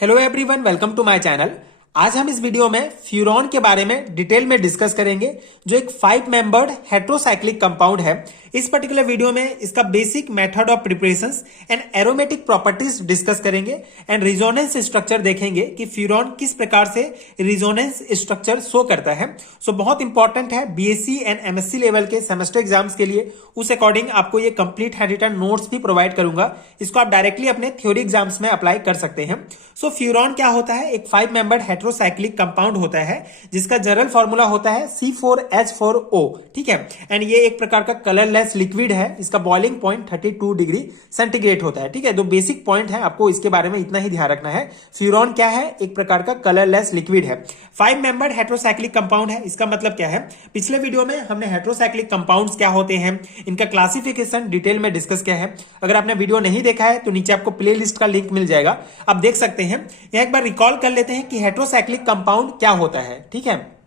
Hello everyone, welcome to my channel. आज हम इस वीडियो में फ्यूरॉन के बारे में डिटेल में डिस्कस करेंगे, जो एक 5 मेंबर्ड हेट्रोसाइक्लिक कंपाउंड है। इस पर्टिकुलर वीडियो में इसका basic method of preparations and aromatic properties discuss करेंगे एंड रिजोनेंस स्ट्रक्चर देखेंगे कि फ्यूरॉन किस प्रकार से रिजोनेंस स्ट्रक्चर शो करता है। सो बहुत इंपॉर्टेंट है बीएससी एंड एमएससी लेवल के सेमेस्टर एग्जाम्स के लिए। उस अकॉर्डिंग आपको ये कंप्लीट हैंड रिटन नोट्स भी प्रोवाइड करूंगा। इसको आप डायरेक्टली अपने थ्योरी एग्जाम्स में अप्लाई कर सकते हैं। सो फ्यूरॉन क्या होता है? एक 5 मेंबर्ड हेट्रोसाइक्लिक कंपाउंड होता है जिसका जनरल फॉर्मूला होता है C4H4O। ठीक है, एंड ये एक प्रकार का कलरलेस लिक्विड है। इसका बॉइलिंग पॉइंट 32 डिग्री सेंटीग्रेड होता है। ठीक है, तो बेसिक पॉइंट है, आपको इसके बारे में इतना ही ध्यान रखना है। फ्यूरॉन क्या है? एक प्रकार का कलरलेस लिक्विड है। 5 मेंबर्ड हेट्रोसाइक्लिक कंपाउंड है। इसका मतलब क्या है? पिछले वीडियो में हमने हेट्रोसाइक्लिक कंपाउंड्स क्या होते हैं, इनका क्लासिफिकेशन डिटेल में डिस्कस किया है। अगर आपने वीडियो नहीं देखा है तो नीचे आपको प्ले लिस्ट का लिंक मिल जाएगा, आप देख सकते हैं। यह एक बार रिकॉल कर लेते हैं कि हेट्रोसाइक्लिक कंपाउंड क्या होता है। ठीक है,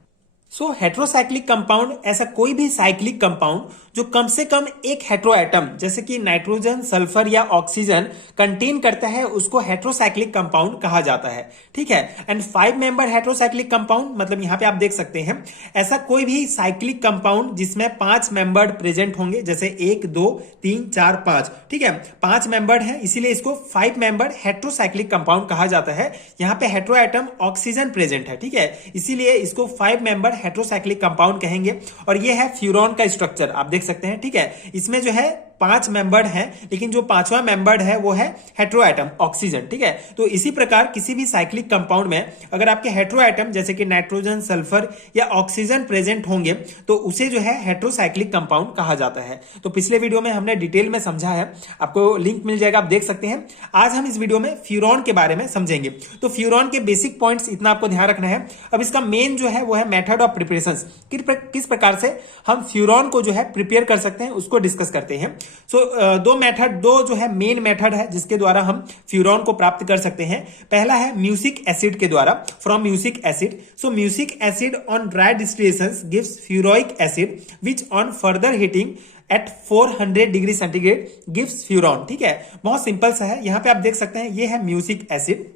हेट्रोसाइक्लिक कंपाउंड ऐसा कोई भी साइक्लिक कंपाउंड जो कम से कम एक हेट्रो एटम जैसे कि नाइट्रोजन, सल्फर या ऑक्सीजन कंटेन करता है, उसको हेट्रोसाइक्लिक कंपाउंड कहा जाता है। ठीक है, एंड 5 मेंबर हेट्रोसाइक्लिक कंपाउंड मतलब यहां पे आप देख सकते हैं ऐसा कोई भी साइक्लिक कंपाउंड जिसमें 5 मेंबर्ड प्रेजेंट होंगे, जैसे 1 2 3 4 5। ठीक है, 5 मेंबर्ड है, इसीलिए इसको 5 मेंबर्ड हेट्रोसाइक्लिक कंपाउंड कहा जाता है। यहां पे हेट्रो एटम ऑक्सीजन प्रेजेंट है। ठीक है, इसीलिए इसको 5 मेंबर हेट्रोसाइक्लिक कंपाउंड कहेंगे। और ये है फ्यूरॉन का स्ट्रक्चर, आप देख सकते हैं। ठीक है, इसमें जो है 5 मेंबर्ड है, लेकिन जो 5वां मेंबर्ड है वो है हेट्रो एटम ऑक्सीजन। ठीक है, तो इसी प्रकार किसी भी साइक्लिक कंपाउंड में अगर आपके हेट्रो एटम जैसे कि नाइट्रोजन, सल्फर या ऑक्सीजन प्रेजेंट होंगे तो उसे जो है हेट्रोसाइक्लिक कंपाउंड कहा जाता है। तो पिछले वीडियो में हमने डिटेल में समझा है, आपको लिंक मिल जाएगा, आप देख सकते हैं। आज हम इस वीडियो में फ्यूरॉन के बारे में समझेंगे। तो फ्यूरॉन के बेसिक पॉइंट्स इतना आपको ध्यान रखना है। अब इसका मेन जो है वो है मेथड ऑफ प्रिपरेशन, किस प्रकार से हम फ्यूरॉन को जो है प्रिपेयर कर सकते हैं उसको डिस्कस करते हैं। दो जो है मेन मेथड है जिसके द्वारा हम फ्यूरॉन को प्राप्त कर सकते हैं। पहला है म्यूसिक एसिड के द्वारा, from mucic acid. Mucic acid on dry distillations gives furoic acid which on further heating at 400 degree centigrade gives furan. ठीक है, बहुत सिंपल सा है। यहां पे आप देख सकते हैं ये है म्यूसिक एसिड।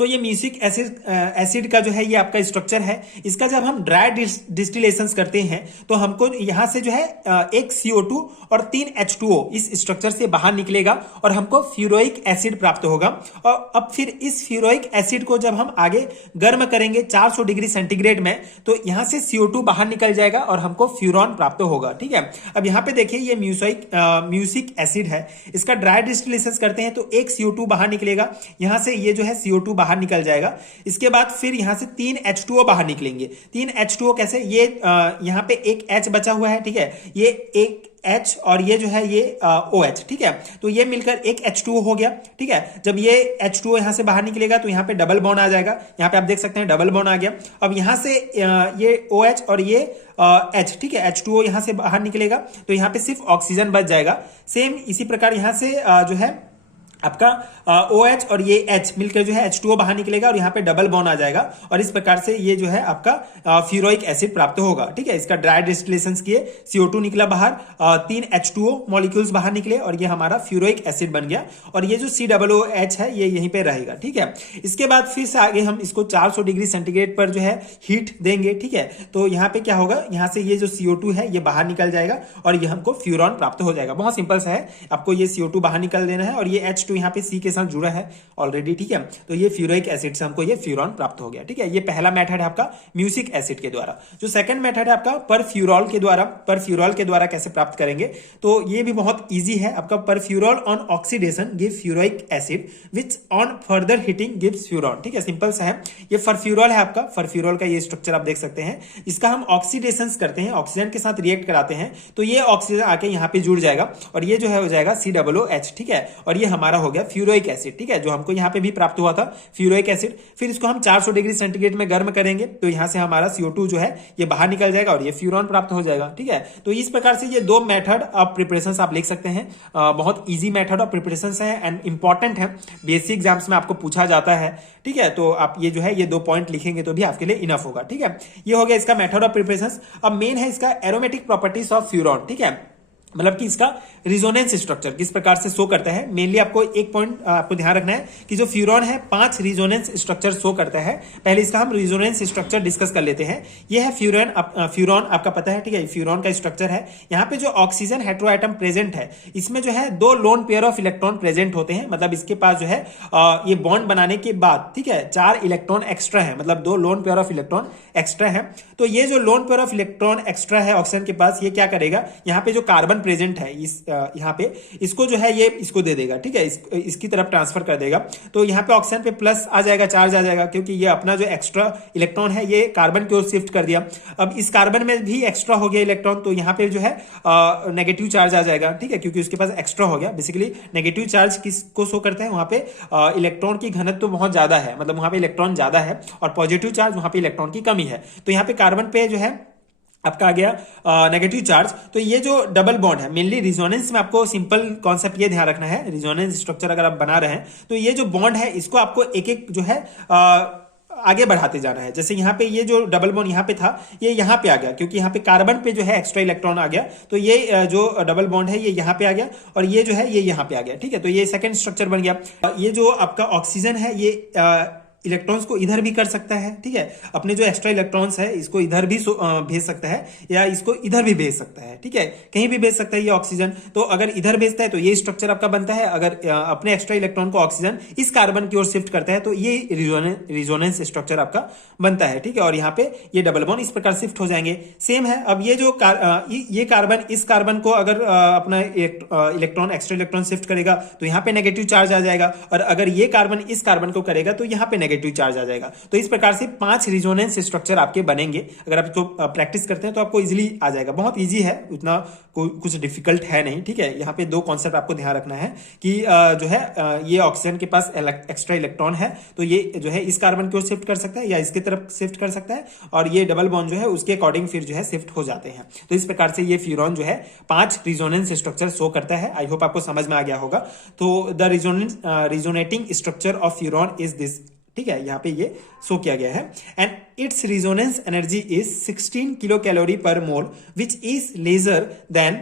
ये म्यूसिक एसिड का जो है ये आपका स्ट्रक्चर है। इसका जब हम ड्राई डिस्टिलेशन करते हैं तो हमको यहां से जो है एक CO2 और 3 H2O इस स्ट्रक्चर से बाहर निकलेगा और हमको फ्यूरोइक एसिड प्राप्त होगा। और अब फिर इस फ्यूरोइक एसिड को जब हम आगे गर्म करेंगे 400 डिग्री सेंटीग्रेड में, तो यहां से CO2 बाहर निकल जाएगा और हमको फ्यूरॉन प्राप्त होगा। ठीक है, अब यहां पे देखिए ये म्यूसिक एसिड है, इसका ड्राई डिस्टिलेशन करते हैं तो एक CO2 बाहर निकलेगा, यहां से ये जो है CO2 बाहर निकल जाएगा। इसके बाद फिर यहां से 3 H2O बाहर निकलेंगे। 3 H2O कैसे? ये यहां पे एक H बचा हुआ है। ठीक है, ये एक H और ये जो है ये OH। ठीक है, तो ये मिलकर एक H2O हो गया। ठीक है, जब ये H2O यहां से बाहर निकलेगा तो यहां पे डबल बॉन्ड आ जाएगा। यहां पे आप देख सकते हैं डबल बॉन्ड आ गया। अब यहां से ये OH और ये H, ठीक है, H2O यहां से बाहर निकलेगा तो यहां पे सिर्फ ऑक्सीजन बच जाएगा। सेम इसी प्रकार यहां से जो है आपका OH और ये H मिलकर जो है H2O बाहर निकलेगा और यहाँ पे डबल बॉन्ड आ जाएगा और इस प्रकार से ये जो है आपका फ्यूरोइक एसिड प्राप्त होगा। ठीक है, इसका ड्राई डिस्टिलेशन किए, CO2 निकला बाहर, 3 H2O मॉलिक्यूल्स बाहर निकले और ये हमारा फ्यूरोइक एसिड बन गया और ये जो COOH है ये यहीं पे रहेगा। ठीक है, इसके बाद फिर से आगे हम इसको 400 डिग्री सेंटीग्रेड पर जो है हीट देंगे। ठीक है, तो यहाँ पे क्या होगा, यहाँ से ये जो CO2 है ये बाहर निकल जाएगा और ये हमको फ्यूरॉन प्राप्त हो जाएगा। बहुत सिंपल सा है, आपको ये CO2 बाहर निकल देना है और ये H2 यहाँ पे C के साथ जुड़ा है ऑलरेडी। ठीक है, तो ये फ्यूरोइक एसिड से हमको ये फ्यूरॉन प्राप्त हो गया। ठीक है, ये पहला मेथड है आपका म्यूसिक एसिड के द्वारा। जो सेकंड मेथड है आपका परफ्यूरॉल के द्वारा कैसे प्राप्त करेंगे, तो ये भी बहुत इजी है आपका। Furfural on oxidation give furoic acid which on further heating gives furan. ठीक है, सिंपल सा है। ये परफ्यूरॉल है आपका, परफ्यूरॉल का ये स्ट्रक्चर आप देख सकते हैं। इसका हम ऑक्सीडेशन करते हैं, ऑक्सीजन के साथ रिएक्ट कराते हैं तो ये ऑक्सीजन आके यहाँ पे जुड़ जाएगा और ये जो है हो जाएगा COOH। ठीक है, और ये हमारा हो गया फ्यूरोइक एसिड। ठीक है, जो हमको यहाँ पे भी प्राप्त हुआ था फ्यूरोइक एसिड। फिर इसको हम 400 डिग्री सेंटीग्रेड में गर्म करेंगे तो यहाँ से हमारा CO2 जो है ये बाहर निकल जाएगा और ये फ्यूरॉन प्राप्त हो जाएगा। ठीक है, तो इस प्रकार से ये 2 मेथड ऑफ प्रिपरेशन आप लिख सकते हैं। बहुत इजी मेथड ऑफ प्रिपरेशन है एंड इंपॉर्टेंट है, बेसिक एग्जाम्स में आपको पूछा जाता है। ठीक है, तो आप ये जो है ये 2 पॉइंट लिखेंगे तो भी आपके लिए इनफ होगा। ठीक है, ये हो गया इसका मेथड ऑफ प्रिपरेशन। अब मेन है इसका एरोमेटिक प्रॉपर्टीज ऑफ फ्यूरॉन। ठीक है, मतलब कि इसका रिजोनेंस स्ट्रक्चर किस प्रकार से शो करता है। मेनली आपको एक पॉइंट आपको ध्यान रखना है कि जो फ्यूरॉन है 5 रिजोनेंस स्ट्रक्चर शो करता है। पहले इसका हम रिजोनेंस स्ट्रक्चर डिस्कस कर लेते हैं। यह है फ्यूरॉन आपका पता है, ठीक है, फ्यूरॉन का स्ट्रक्चर है। यहाँ पे जो ऑक्सीजन हेटेरोएटम प्रेजेंट है, इसमें जो है 2 loan pair of electron present होते हैं। मतलब इसके पास जो है ये बॉन्ड बनाने के बाद, ठीक है, 4 इलेक्ट्रॉन एक्स्ट्रा है, मतलब 2 loan pair of electron extra है। तो ये जो loan pair of electron extra है ऑक्सीजन के पास, ये क्या करेगा, यहाँ पे जो कार्बन प्रेजेंट है इस यहाँ पे, इसको जो है ये इसको दे देगा, ठीक है, इसकी तरफ ट्रांसफर कर देगा। तो यहाँ पे ऑक्सीजन पे प्लस आ जाएगा, चार्ज आ जाएगा, क्योंकि ये अपना जो एक्स्ट्रा इलेक्ट्रॉन है ये कार्बन की ओर शिफ्ट कर दिया। अब इस कार्बन में भी एक्स्ट्रा हो गया इलेक्ट्रॉन, तो यहाँ पे जो है नेगेटिव चार्ज आ जाएगा, ठीक है, क्योंकि उसके पास एक्स्ट्रा हो गया। बेसिकली नेगेटिव चार्ज किसको शो करता है, वहां पे इलेक्ट्रॉन की घनत्व तो बहुत ज्यादा है, मतलब वहां पे इलेक्ट्रॉन ज्यादा है, और पॉजिटिव चार्ज वहां पे इलेक्ट्रॉन की कमी है। तो यहाँ पे कार्बन पे जो है आपका आ गया नेगेटिव चार्ज। तो ये जो डबल बॉन्ड है, मेनली रिजोनेंस में आपको सिंपल कॉन्सेप्ट ये ध्यान रखना है, रिजोनेंस स्ट्रक्चर अगर आप बना रहे हैं तो ये जो बॉन्ड है इसको आपको एक एक जो है आगे बढ़ाते जाना है। जैसे यहाँ पे ये जो डबल बॉन्ड यहाँ पे था, ये यहाँ पे आ गया, क्योंकि यहाँ पे कार्बन पे जो है एक्स्ट्रा इलेक्ट्रॉन आ गया, तो ये जो डबल बॉन्ड है ये यहाँ पे आ गया, और ये जो है ये यहाँ पे आ गया, ठीक है। तो ये सेकंड स्ट्रक्चर बन गया। ये जो आपका ऑक्सीजन है ये इलेक्ट्रॉन्स को इधर भी कर सकता है, ठीक है, अपने जो एक्स्ट्रा इलेक्ट्रॉन्स है इसको इधर भी भेज सकता है, या इसको इधर भी भेज सकता है, ठीक है, कहीं भी भेज सकता है ये ऑक्सीजन। तो अगर इधर भेजता है तो ये स्ट्रक्चर आपका बनता है। अगर अपने एक्स्ट्रा इलेक्ट्रॉन को ऑक्सीजन इस कार्बन की ओर शिफ्ट करता है तो ये रिजोनेंस स्ट्रक्चर आपका बनता है, ठीक है। और यहाँ पे ये डबल बॉन्ड इस प्रकार शिफ्ट हो जाएंगे। सेम है, अब ये जो ये कार्बन इस कार्बन को अगर अपना इलेक्ट्रॉन एक्स्ट्रा इलेक्ट्रॉन शिफ्ट करेगा तो यहाँ पे नेगेटिव चार्ज आ जाएगा, और अगर ये कार्बन इस कार्बन को करेगा तो यहाँ पे नेगेटिव चार्ज आ जाएगा। तो इस प्रकार से 5 रिजोनेंस स्ट्रक्चर आपके बनेंगे। अगर आप इसको प्रैक्टिस करते हैं तो आपको इजीली आ जाएगा, बहुत इजी है, उतना कुछ डिफिकल्ट है नहीं, ठीक है। यहाँ पे 2 कॉन्सेप्ट आपको ध्यान रखना है कि जो है ये ऑक्सीजन के पास एक्स्ट्रा इलेक्ट्रॉन है, तो ये जो है इस कार्बन की ओर शिफ्ट कर सकता है या इसकी तरफ शिफ्ट कर सकता है, और ये डबल बॉन्ड जो है उसके अकॉर्डिंग फिर जो है शिफ्ट हो जाते हैं। तो इस प्रकार से ये फ्यूरॉन जो है 5 रिजोनेंस स्ट्रक्चर शो करता है। आई होप आपको समझ में आ गया होगा। तो the resonating structure of furan is this, ठीक है, यहाँ पे ये शो किया गया है। And its resonance energy is 16 kilo calorie per mole which is lesser than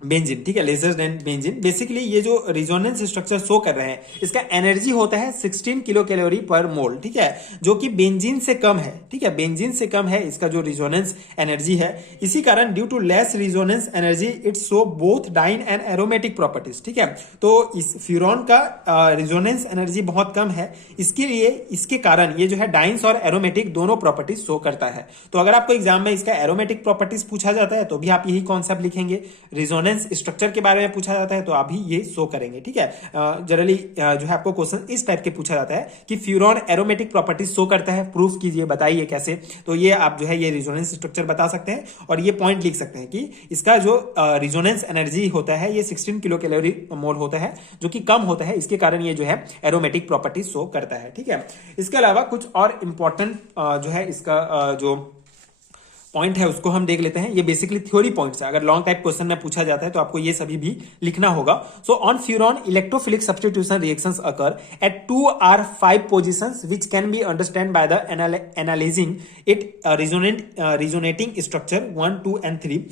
benzene, ठीक है, लेजर देन बेंजीन। बेसिकली ये जो रिजोनेंस स्ट्रक्चर शो कर रहे हैं इसका एनर्जी होता है 16 किलो कैलोरी पर मोल, ठीक है, जो कि बेंजीन से कम है, ठीक है, बेंजीन से कम है इसका जो रिजोनेंस एनर्जी है। इसी कारण due to less resonance energy it show both diene and aromatic properties, ठीक है। तो इस फ्यूरॉन का रिजोनेंस एनर्जी बहुत कम है, इसके लिए इसके कारण ये जो है डाइन्स और एरोमेटिक दोनों प्रॉपर्टीज शो करता है। तो अगर आपको एग्जाम में इसका एरोमेटिक प्रॉपर्टीज पूछा जाता है तो भी आप यही कॉन्सेप्ट लिखेंगे। रिजोनेंस स्ट्रक्चर के बारे में पूछा जाता है तो आप भी ये शो करेंगे, ठीक है। जनरली जो है आपको क्वेश्चन इस टाइप के पूछा जाता है कि फ्यूरॉन एरोमेटिक प्रॉपर्टीज शो करता है, प्रूफ कीजिए, बताइए कैसे। तो ये आप जो है ये रिजोनेंस स्ट्रक्चर बता सकते हैं, और ये पॉइंट लिख सकते हैं कि इसका जो रिजोनेंस एनर्जी होता है ये 16 किलो कैलोरी मोल होता है, जो कि कम होता है, इसके कारण ये जो है एरोमेटिक प्रॉपर्टीज शो करता है, ठीक है। इसके अलावा कुछ और इंपॉर्टेंट जो है इसका जो पॉइंट है उसको हम देख लेते हैं। ये बेसिकली थ्योरी पॉइंट्स है, अगर लॉन्ग टाइप क्वेश्चन में पूछा जाता है तो आपको ये सभी भी लिखना होगा। So on furan electrophilic substitution reactions occur at 2 or 5 positions which can be understand by the analysing it resonating structure 1, 2 and 3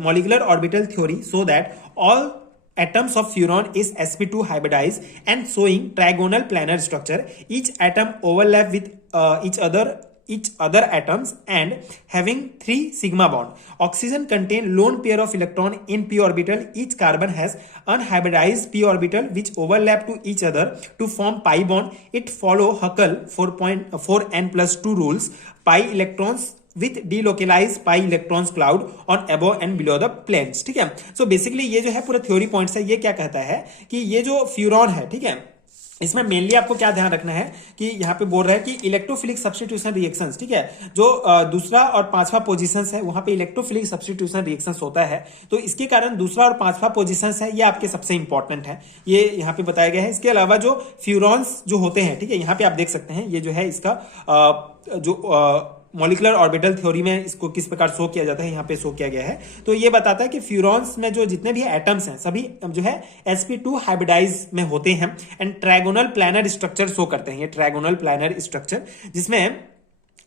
molecular orbital theory so that all atoms of furon is sp2 hybridized and showing trigonal planar structure. Each atom overlap with each other atoms and having 3 sigma bond. Oxygen contain lone pair of electron in p orbital. Each carbon has unhybridized p orbital which overlap to each other to form pi bond. It follow Huckel 4n+2 rules. Pi electrons with delocalized pi electrons cloud on above and below the planes, ठीक है। So basically ये जो है पूरा theory points है, ये क्या कहता है कि ये जो फ्यूरॉन है, ठीक है, इसमें मेनली आपको क्या ध्यान रखना है कि यहाँ पे बोल रहा है कि इलेक्ट्रोफिलिक सब्स्टिट्यूशन रिएक्शंस, ठीक है, जो दूसरा और 5वां पोजीशंस है वहां पे इलेक्ट्रोफिलिक सब्स्टिट्यूशन रिएक्शंस होता है। तो इसके कारण दूसरा और 5वां पोजीशंस है ये आपके सबसे इंपॉर्टेंट है, ये यहाँ पे बताया गया है। इसके अलावा जो फ्यूरॉन्स जो होते हैं, ठीक है, यहाँ पे आप देख सकते हैं ये जो है इसका जो मॉलिकुलर ऑर्बिटल थ्योरी में इसको किस प्रकार शो किया जाता है, यहाँ पे शो किया गया है। तो ये बताता है कि फ्यूरॉन्स में जो जितने भी एटम्स हैं सभी जो है sp2 हाइब्रिडाइज में होते हैं and trigonal planar structure show करते हैं। ये ट्रायगोनल प्लानर स्ट्रक्चर जिसमें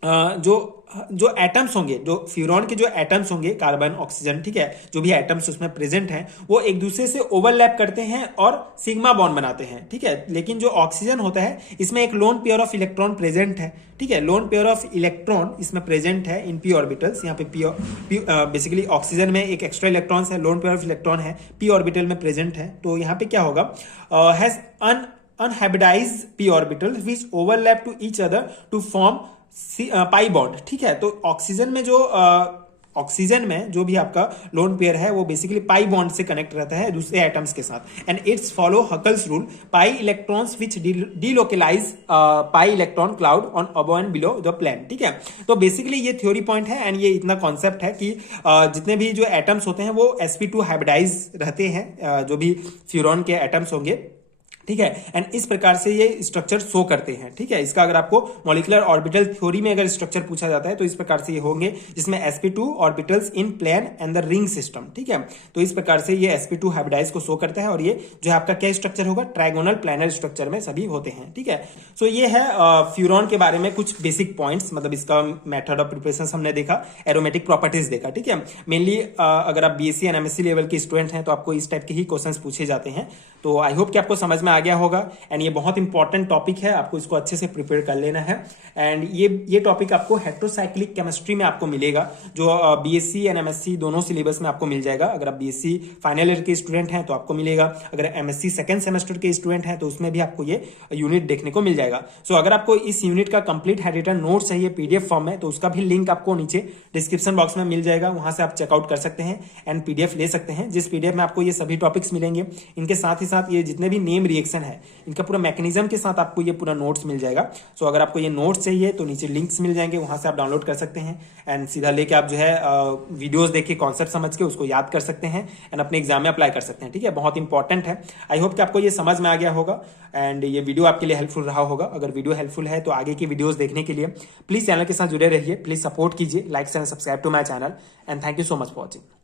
जो एटम्स होंगे, जो फ्यूरॉन के जो एटम्स होंगे, कार्बन ऑक्सीजन, ठीक है, जो भी एटम्स उसमें प्रेजेंट हैं वो एक दूसरे से ओवरलैप करते हैं और सिग्मा बॉन्ड बनाते हैं, ठीक है। लेकिन जो ऑक्सीजन होता है इसमें एक loan pair of electron present है, ठीक है, लोन पेयर ऑफ इलेक्ट्रॉन इसमें प्रेजेंट है इन पी ऑर्बिटल्स। यहाँ पे बेसिकली ऑक्सीजन में एक एक्स्ट्रा इलेक्ट्रॉन्स है, लोन पेयर ऑफ इलेक्ट्रॉन है, पी ऑर्बिटल में प्रेजेंट है। तो यहाँ पे क्या होगा, has unhybridized P orbital which overlap to each other to form pi bond, ठीक है। तो ऑक्सीजन में जो भी आपका लोन पेयर है वो बेसिकली पाई बॉन्ड से कनेक्ट रहता है दूसरे एटम्स के साथ, and it's follow Huckel's rule, pi electrons which delocalize pi electron cloud on above and below the plane, ठीक है। तो बेसिकली ये थ्योरी पॉइंट है एंड ये इतना कॉन्सेप्ट है कि जितने भी जो एटम्स होते हैं वो sp2 हाइब्रिडाइज रहते हैं, जो भी फ्यूरॉन के एटम्स होंगे, ठीक है। एंड इस प्रकार से ये स्ट्रक्चर शो करते हैं, ठीक है। इसका अगर आपको मॉलिक्यूलर ऑर्बिटल थ्योरी में अगर स्ट्रक्चर पूछा जाता है तो इस प्रकार से ये होंगे, जिसमें sp2 orbitals in plane and the ring system, ठीक है। तो इस प्रकार से ये sp2 हाइब्रिडाइज को शो करता है और ये जो है आपका क्या स्ट्रक्चर होगा, ट्रायगोनल प्लैनर स्ट्रक्चर में सभी होते हैं, ठीक है। सो ये है फ्यूरॉन के बारे में कुछ बेसिक पॉइंट्स, मतलब इसका मेथड ऑफ प्रिपरेशन हमने देखा, एरोमेटिक प्रॉपर्टीज देखा, ठीक है। मेनली अगर आप बीएससी एंड एमएससी लेवल के स्टूडेंट हैं तो आपको इस टाइप के ही क्वेश्चंस पूछे जाते हैं। तो आई होप कि आपको समझ में आ गया होगा एंड ये बहुत इंपॉर्टेंट टॉपिक है, आपको इसको अच्छे से प्रिपेयर कर लेना है। एंड ये टॉपिक आपको हेट्रोसाइक्लिक केमिस्ट्री में आपको मिलेगा, जो बीएससी एंड एमएससी दोनों सिलेबस में आपको मिल जाएगा। अगर आप बीएससी फाइनल ईयर के स्टूडेंट हैं तो आपको मिलेगा, अगर एमएससी सेकंड सेमेस्टर के स्टूडेंट हैं तो उसमें भी आपको ये यूनिट देखने को मिल जाएगा। सो अगर आपको इस यूनिट का कंप्लीट हैंड रिटन नोट चाहिए पीडीएफ फॉर्म में तो उसका भी लिंक आपको नीचे डिस्क्रिप्शन बॉक्स में मिल जाएगा, वहां से आप चेकआउट कर सकते हैं एंड पीडीएफ ले सकते हैं, जिस पीडीएफ में आपको ये सभी टॉपिक्स मिलेंगे। इनके साथ ही साथ ये जितने भी नेम रिएक्शन है इनका पूरा मैकेनिज्म के साथ आपको ये पूरा नोट्स मिल जाएगा। सो अगर आपको ये नोट्स चाहिए तो नीचे लिंक्स मिल जाएंगे, वहां से आप डाउनलोड कर सकते हैं एंड सीधा लेके आप जो है वीडियोस देख के कॉन्सेप्ट समझ के उसको याद कर सकते हैं एंड अपने एग्जाम में अप्लाई कर सकते हैं, ठीक है। बहुत इंपॉर्टेंट है। आई होप कि आपको ये समझ में आ गया होगा एंड ये वीडियो आपके लिए हेल्पफुल रहा होगा। अगर वीडियो हेल्पफुल है तो आगे की वीडियोस देखने के लिए प्लीज चैनल के साथ जुड़े रहिए, प्लीज सपोर्ट कीजिए, like and subscribe to my channel and thank you so much for watching.